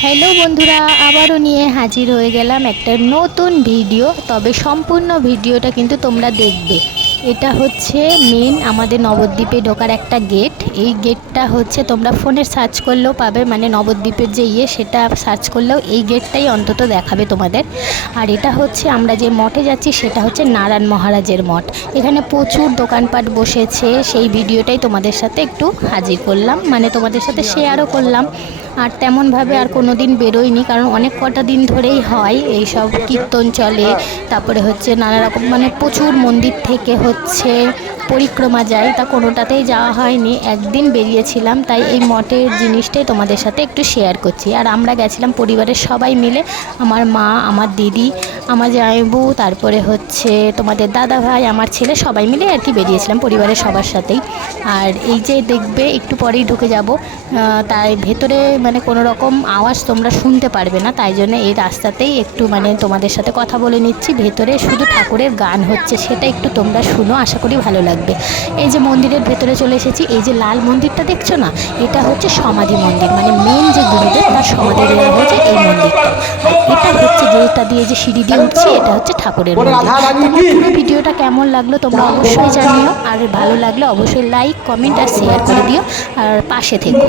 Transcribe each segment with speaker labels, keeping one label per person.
Speaker 1: Hello বন্ধুরা, আবারও নিয়ে হাজির হয়ে গেলাম একটা নতুন ভিডিও, তবে সম্পূর্ণ ভিডিওটা কিন্তু তোমরা দেখবে। এটা হচ্ছে মেন আমাদের নবদ্বীপে ঢোকার একটা গেট এই গেটটা হচ্ছে তোমরা ফোনে সার্চ করলেও পাবে মানে নবদ্বীপের যে ইয়ে সেটা সার্চ করলেও এই গেটটাই অন্তত দেখাবে তোমাদের। আর এটা হচ্ছে আমরা যে মঠে যাচ্ছি সেটা হচ্ছে নারায়ণ মহারাজের মঠ। এখানে প্রচুর দোকানপাট বসেছে, সেই ভিডিওটাই তোমাদের সাথে একটু হাজির করলাম মানে তোমাদের সাথে শেয়ারও করলাম। আর তেমনভাবে আর কোনো দিন বেরোয়নি কারণ অনেক কটা দিন ধরেই হয় এই সব কীর্তন চলে, তারপরে হচ্ছে নানা রকম মানে প্রচুর মন্দির থেকে হচ্ছে পরিক্রমা যাই তা কোনোটাতেই যাওয়া হয়নি। একদিন বেরিয়েছিলাম, তাই এই মঠের জিনিসটাই তোমাদের সাথে একটু শেয়ার করছি। আর আমরা গেছিলাম পরিবারের সবাই মিলে, আমার মা, আমার দিদি আমার জামাইবু তারপরে হচ্ছে তোমাদের দাদা ভাই, আমার ছেলে, সবাই মিলে আর কি বেরিয়েছিলাম পরিবারের সবার সাথেই। আর এই যে দেখবে, একটু পরেই ঢুকে যাব। তাই ভেতরে মানে কোনো রকম আওয়াজ তোমরা শুনতে পারবে না, তাই জন্য এই রাস্তাতেই একটু মানে তোমাদের সাথে কথা বলে নিচ্ছি। ভেতরে শুধু ঠাকুরের গান হচ্ছে, সেটা একটু তোমরা শুনো, আশা করি ভালো লাগবে। এই যে মন্দিরের ভেতরে চলে এসেছি, এই যে লাল মন্দিরটা দেখছ না? এটা হচ্ছে সমাধি মন্দির মানে মেন যে গুরুদেব, তার সমাধি দেওয়া হয়েছে এই মন্দিরটা। এটা হচ্ছে যেটা দিয়ে যে সিঁড়ি দিয়ে উঠছি এটা হচ্ছে ঠাকুরের মন্দির। পুরো ভিডিওটা কেমন লাগল তোমরা অবশ্যই জানিও। আর ভালো লাগলে অবশ্যই লাইক কমেন্ট আর শেয়ার করে দিও। আর পাশে থেকো।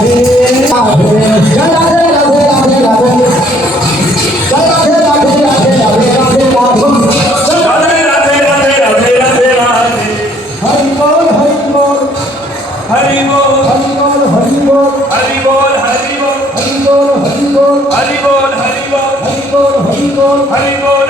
Speaker 2: Yeah.